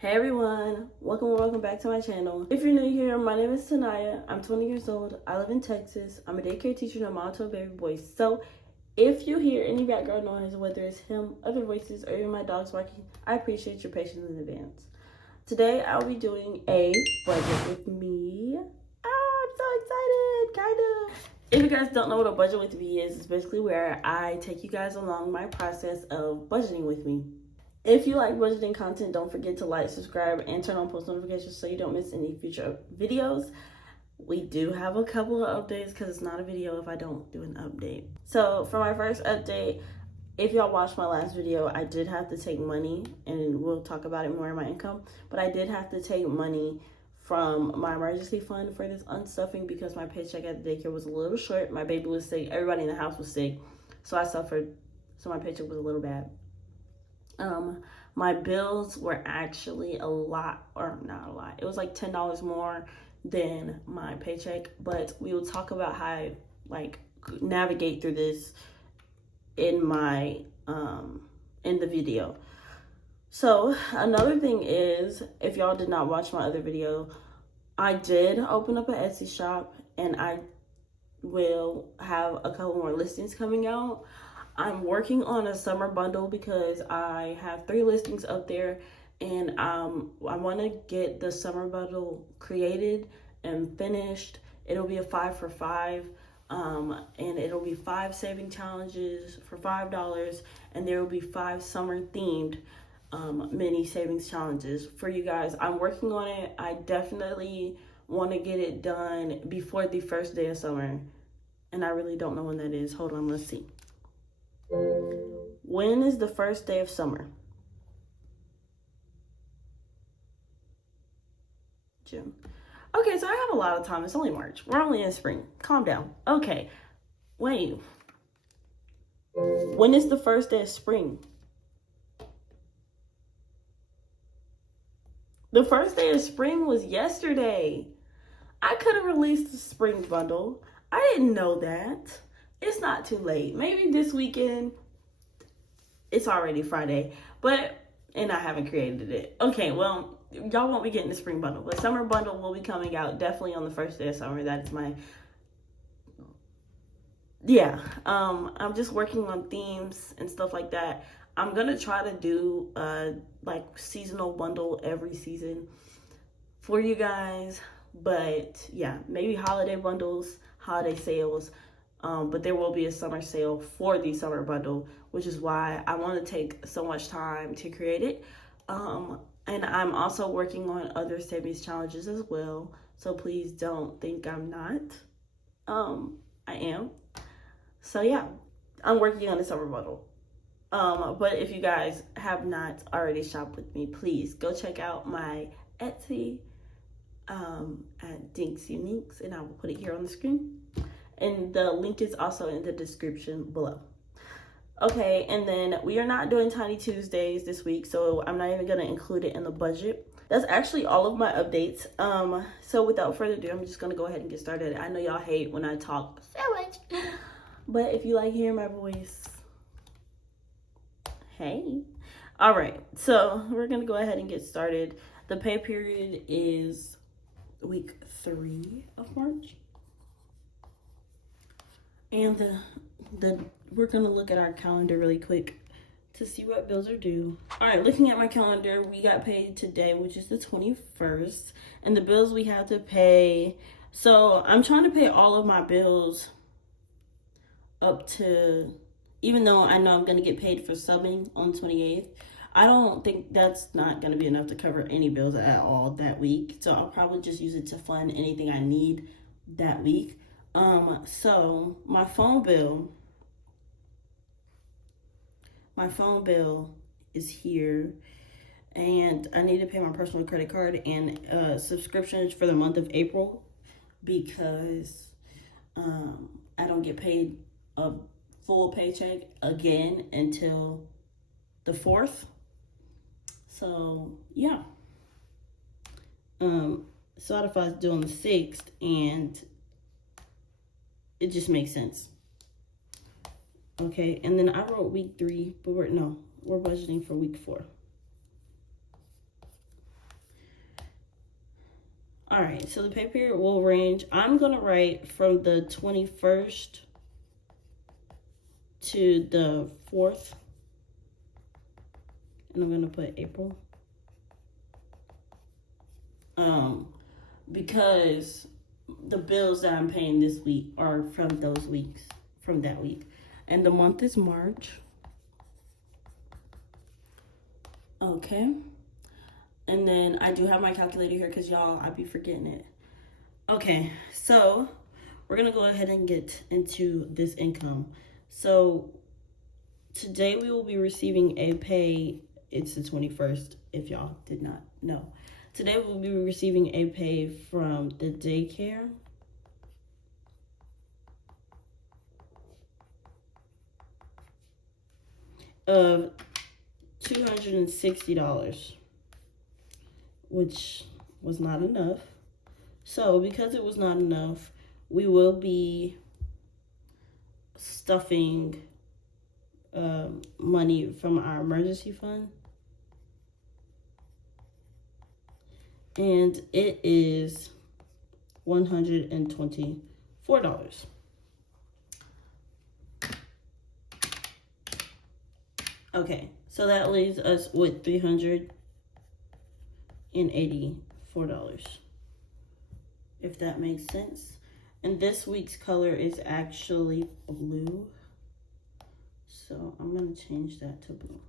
Hey everyone, welcome back to my channel. If you're new here, my name is Tanaya. I'm 20 years old. I live in Texas. I'm a daycare teacher and a mom to a baby boy. So if you hear any background noise, whether it's him, other voices, or even my dogs barking, I appreciate your patience in advance. Today I'll be doing a budget with me. I'm so excited, kind of. If you guys don't know what a budget with me is, it's basically where I take you guys along my process of budgeting with me. If you like budgeting content, don't forget to like, subscribe, and turn on post notifications so you don't miss any future videos. We do have a couple of updates because it's not a video if I don't do an update. So for my first update, if y'all watched my last video, I did have to take money, and we'll talk about it more in my income, but I did have to take money from my emergency fund for this unstuffing because my paycheck at the daycare was a little short. My baby was sick. Everybody in the house was sick. So I suffered. So my paycheck was a little bad. My bills were actually a lot, or not a lot. It was like $10 more than my paycheck, but we will talk about how I navigate through this in my in the video. So another thing is, if y'all did not watch my other video, I did open up an Etsy shop and I will have a couple more listings coming out. I'm working on a summer bundle because I have 3 listings up there, and I want to get the summer bundle created and finished. It'll be a 5 for 5, and it'll be 5 saving challenges for $5, and there will be 5 summer themed mini savings challenges for you guys. I'm working on it. I definitely want to get it done before the first day of summer, and I really don't know when that is. Hold on, let's see. When is the first day of summer? June. Okay, so I have a lot of time. It's only March. We're only in spring. Calm down. Okay. Wait. When is the first day of spring? The first day of spring was yesterday. I could have released the spring bundle. I didn't know that. It's not too late. Maybe this weekend. It's already Friday, and I haven't created it. Okay, well, y'all won't be getting the spring bundle, but summer bundle will be coming out definitely on the first day of summer. That's my, I'm just working on themes and stuff like that. I'm gonna try to do seasonal bundle every season for you guys, but yeah, maybe holiday bundles, holiday sales. But there will be a summer sale for the summer bundle, which is why I want to take so much time to create it. And I'm also working on other savings challenges as well. So please don't think I'm not. I am. So yeah, I'm working on the summer bundle. But if you guys have not already shopped with me, please go check out my Etsy at Dinks Uniques, and I will put it here on the screen. And the link is also in the description below. Okay, and then we are not doing Tiny Tuesdays this week, so I'm not even going to include it in the budget. That's actually all of my updates. So without further ado, I'm just going to go ahead and get started. I know y'all hate when I talk so much, but if you like hearing my voice, hey. All right, so we're going to go ahead and get started. The pay period is week 3 of March. And we're gonna look at our calendar really quick to see what bills are due. All right, looking at my calendar, we got paid today, which is the 21st, and the bills we have to pay. So I'm trying to pay all of my bills up to, even though I know I'm gonna get paid for subbing on the 28th, I don't think that's not gonna be enough to cover any bills at all that week. So I'll probably just use it to fund anything I need that week. So my phone bill is here, and I need to pay my personal credit card and subscriptions for the month of April because I don't get paid a full paycheck again until the 4th. So yeah, Spotify's due on the 6th, and it just makes sense. Okay, and then I wrote week 3, but we're budgeting for week 4. All right, so the pay period will range. I'm going to write from the 21st to the 4th. And I'm going to put April. Because the bills that I'm paying this week are from those weeks, from that week. And the month is March. Okay. And then I do have my calculator here because y'all, I be forgetting it. Okay, so we're going to go ahead and get into this income. So today we will be receiving a pay. It's the 21st, if y'all did not know. Today we'll be receiving a pay from the daycare. Of $260. Which was not enough. So because it was not enough, we will be stuffing money from our emergency fund. And it is $124. Okay, so that leaves us with $384, if that makes sense. And this week's color is actually blue, so I'm gonna change that to blue.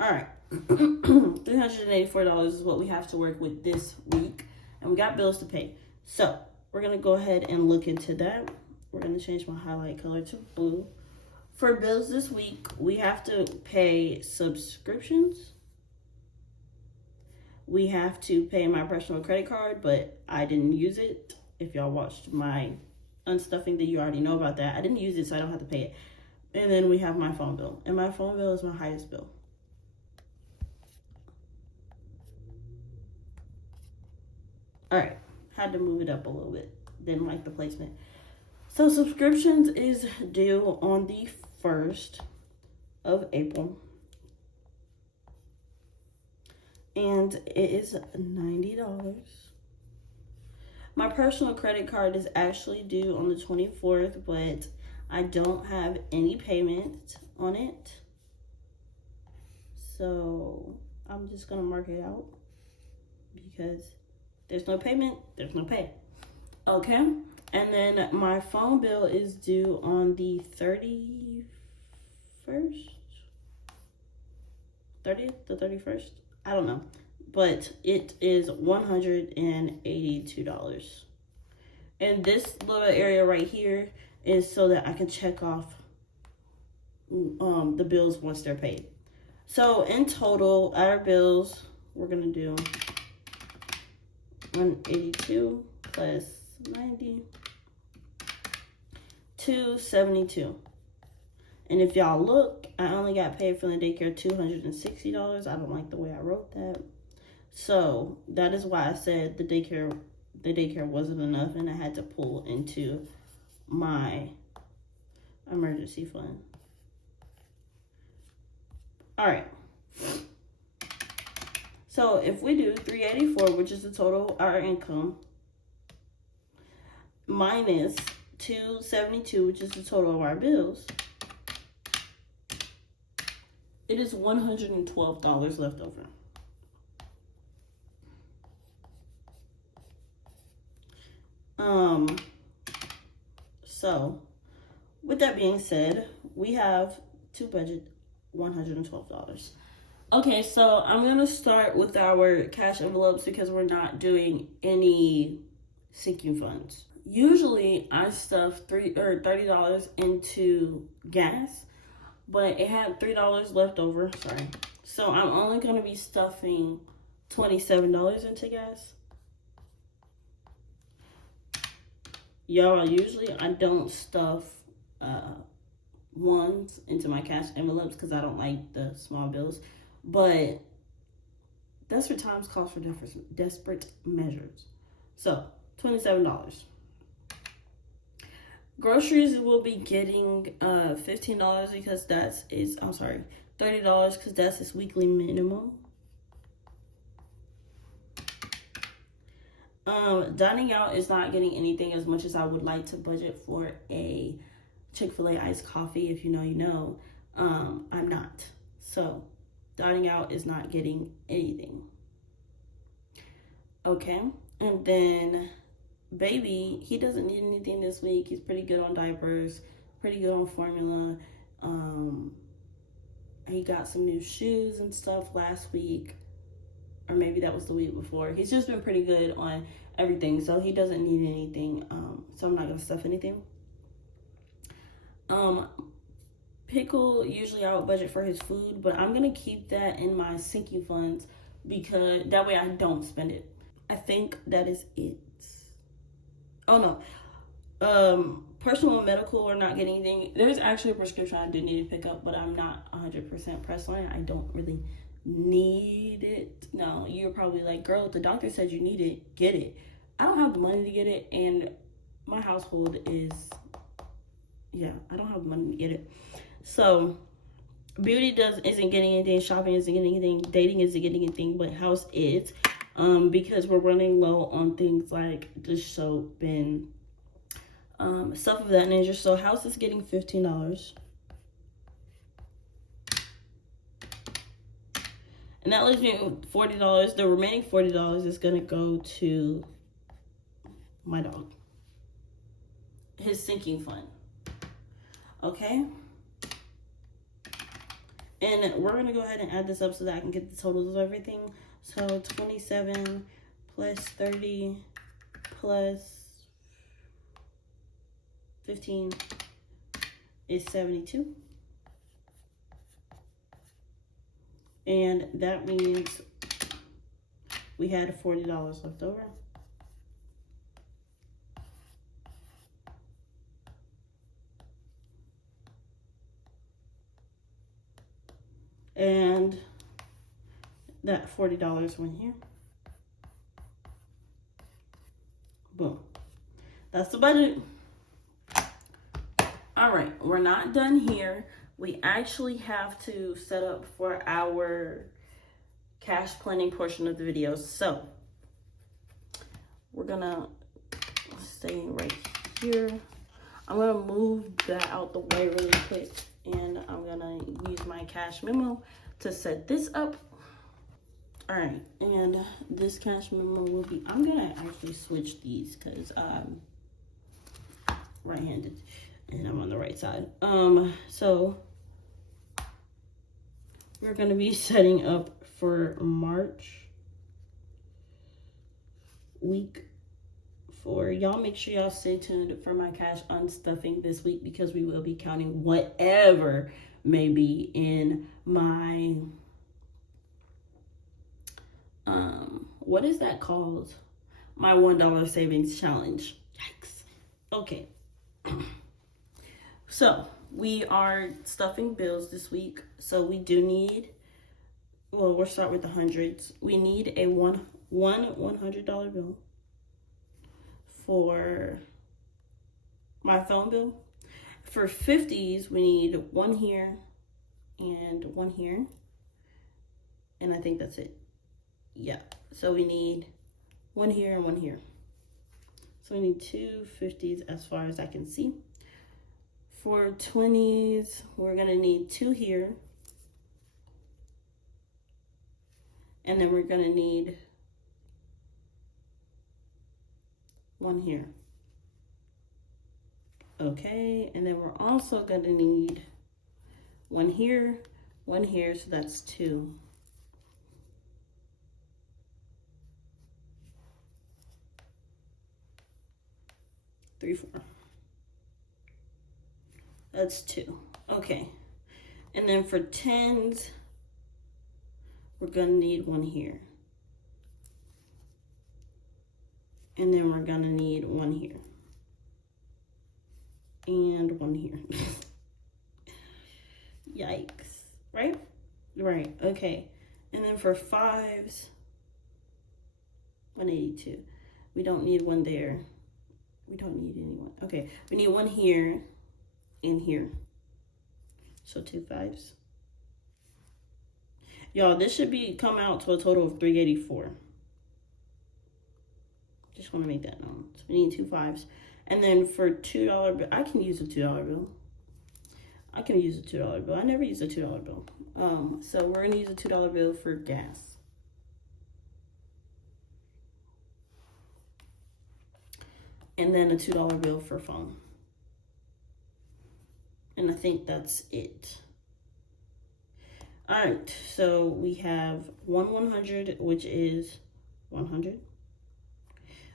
All right, $384 is what we have to work with this week, and we got bills to pay. So we're gonna go ahead and look into that. We're gonna change my highlight color to blue. For bills this week, we have to pay subscriptions. We have to pay my personal credit card, but I didn't use it. If y'all watched my unstuffing, that you already know about that. I didn't use it, so I don't have to pay it. And then we have my phone bill. And my phone bill is my highest bill. All right, had to move it up a little bit. Didn't like the placement. So subscriptions is due on the 1st of April. And it is $90. My personal credit card is actually due on the 24th, but I don't have any payment on it. So I'm just gonna mark it out because there's no payment, there's no pay. Okay, and then my phone bill is due on the 30th, the 31st. I don't know, but it is $182. And this little area right here is so that I can check off the bills once they're paid. So in total, our bills, we're gonna do 182 plus 90, 272. And if y'all look, I only got paid for the daycare $260. I don't like the way I wrote that. So that is why I said the daycare wasn't enough and I had to pull into my emergency fund. All right. So if we do 384, which is the total of our income, minus 272, which is the total of our bills, it is $112 left over. So with that being said, we have to budget $112. Okay, so I'm gonna start with our cash envelopes because we're not doing any sinking funds. Usually I stuff $30 into gas, but it had $3 left over, sorry. So I'm only gonna be stuffing $27 into gas. Y'all, usually I don't stuff ones into my cash envelopes because I don't like the small bills. But that's for times calls for desperate measures. So $27. Groceries will be getting $15 because $30 because that's its weekly minimum. Dining out is not getting anything as much as I would like to budget for a Chick-fil-A iced coffee. If you know, you know. I'm not. So, dining out is not getting anything. Okay. And then, baby, he doesn't need anything this week. He's pretty good on diapers, pretty good on formula. He got some new shoes and stuff last week. Or maybe that was the week before. He's just been pretty good on everything. So, he doesn't need anything. So, I'm not going to stuff anything. Pickle, usually I would budget for his food, but I'm going to keep that in my sinking funds because that way I don't spend it. I think that is it. Oh no. Personal and medical are not getting anything. There's actually a prescription I do need to pick up, but I'm not 100% pressed on it. I don't really need it. No, you're probably like, girl, if the doctor said you need it, get it. I don't have the money to get it, and my household is, yeah, I don't have the money to get it. So, beauty isn't getting anything, shopping isn't getting anything, dating isn't getting anything, but house is. Because we're running low on things like the soap and stuff of that nature. So, house is getting $15. And that leaves me with $40. The remaining $40 is going to go to my dog. His sinking fund. Okay? And we're going to go ahead and add this up so that I can get the totals of everything. So 27 plus 30 plus 15 is 72. And that means we had $40 left over. And that $40 went here. Boom. That's the budget. All right, we're not done here. We actually have to set up for our cash planning portion of the video. So we're gonna stay right here. I'm gonna move that out the way really quick, and I'm gonna use my cash memo to set this up. All right, and this cash memo will be, I'm gonna actually switch these because I'm right-handed and I'm on the right side. So we're gonna be setting up for March week 4. Y'all make sure y'all stay tuned for my cash unstuffing this week because we will be counting whatever may be in my what is that called? My $1 savings challenge. Yikes. Okay. So we are stuffing bills this week. So we do need, well, we'll start with the hundreds. We need a one $100 bill for my phone bill. For 50s, we need one here and one here. And I think that's it. Yeah. So we need one here and one here. So we need two 50s as far as I can see. For 20s, we're going to need two here. And then we're going to need one here. Okay, and then we're also going to need one here, so that's two. Three, four. That's two. Okay. And then for 10s, we're going to need one here. And then we're going to need one here. And one here. Yikes. Right? Right. Okay. And then for 5s, 182. We don't need one there. We don't need anyone. Okay. We need one here and here. So 2 5s. Y'all, this should come out to a total of 384. Just want to make that known. So we need 2 5s. And then for $2 bill, I can use a $2 bill. I can use a $2 bill. I never use a $2 bill. So we're gonna use a $2 bill for gas. And then a $2 bill for phone. And I think that's it. All right, so we have 100, which is 100.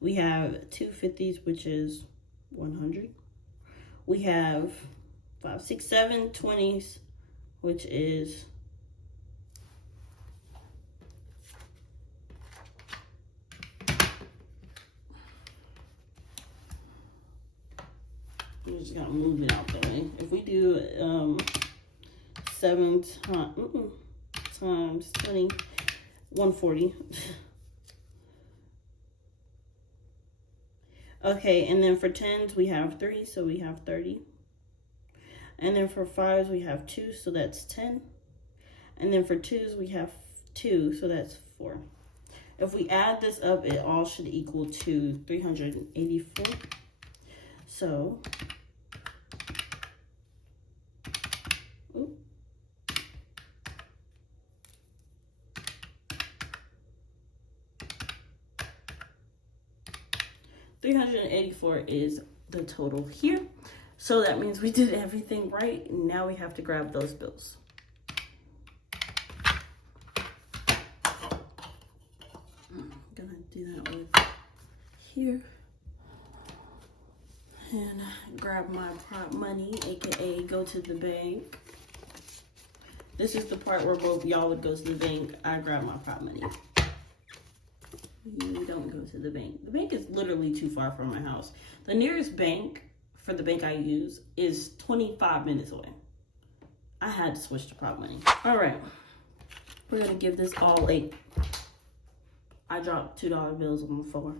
We have 2 50s, which is 100. We have 5, 6, 7 20s, which is I'm just gonna move it out that way. If we do 7 times 20, 140. Okay, and then for 10s we have 3, so we have 30. And then for 5s we have 2, so that's 10. And then for 2s we have 2, so that's 4. If we add this up, it all should equal to 384. So, $384 is the total here. So that means we did everything right. Now we have to grab those bills. I'm gonna do that with here. And grab my prop money, aka go to the bank. This is the part where both y'all would go to the bank. I grab my prop money. You don't go to the bank. The bank is literally too far from my house. The nearest bank for the bank I use is 25 minutes away. I had to switch to prop money. All right, we're gonna give this all a, I dropped $2 bills on the floor.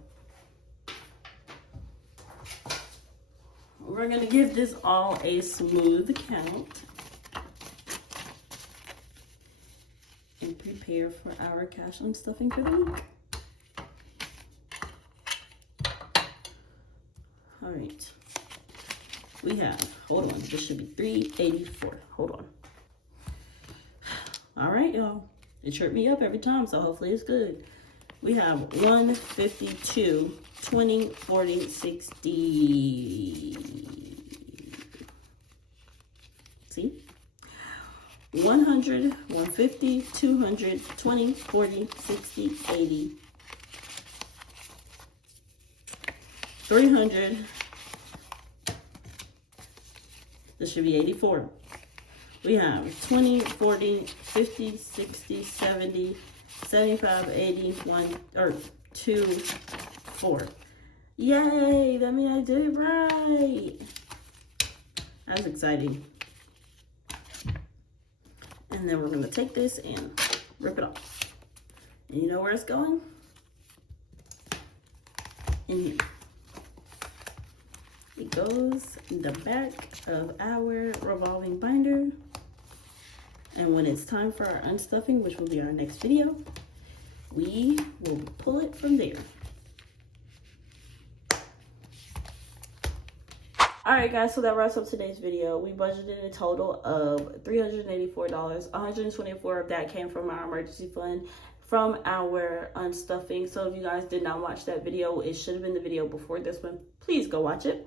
We're gonna give this all a smooth count and prepare for our cash and stuffing for the week. All right, we have, hold on, this should be 384. Hold on. All right, y'all, it tripped me up every time, so hopefully it's good. We have 152, 20, 40, 60. See? 100, 150, 200, 20, 40, 60, 80. 300. This should be 84. We have 20, 40, 50, 60, 70, 75, 80, 1, or 2, 4. Yay! That means I did it right. That's exciting. And then we're going to take this and rip it off. And you know where it's going? In here. It goes in the back of our revolving binder. And when it's time for our unstuffing, which will be our next video, we will pull it from there. Alright guys, so that wraps up today's video. We budgeted a total of $384. 124 of that came from our emergency fund from our unstuffing. So if you guys did not watch that video, it should have been the video before this one. Please go watch it.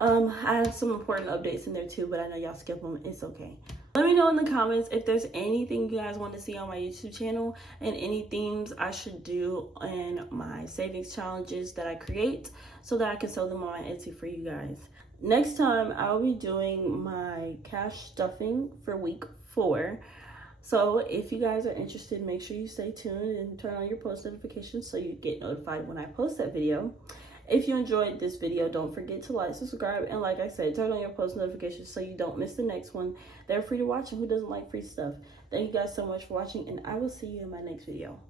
I have some important updates in there too, but I know y'all skip them. It's okay. Let me know in the comments if there's anything you guys want to see on my YouTube channel and any themes I should do in my savings challenges that I create so that I can sell them on my Etsy for you guys. Next time, I'll be doing my cash stuffing for week 4. So if you guys are interested, make sure you stay tuned and turn on your post notifications so you get notified when I post that video. If you enjoyed this video, don't forget to like, subscribe, and like I said, turn on your post notifications so you don't miss the next one. They're free to watch, and who doesn't like free stuff? Thank you guys so much for watching, and I will see you in my next video.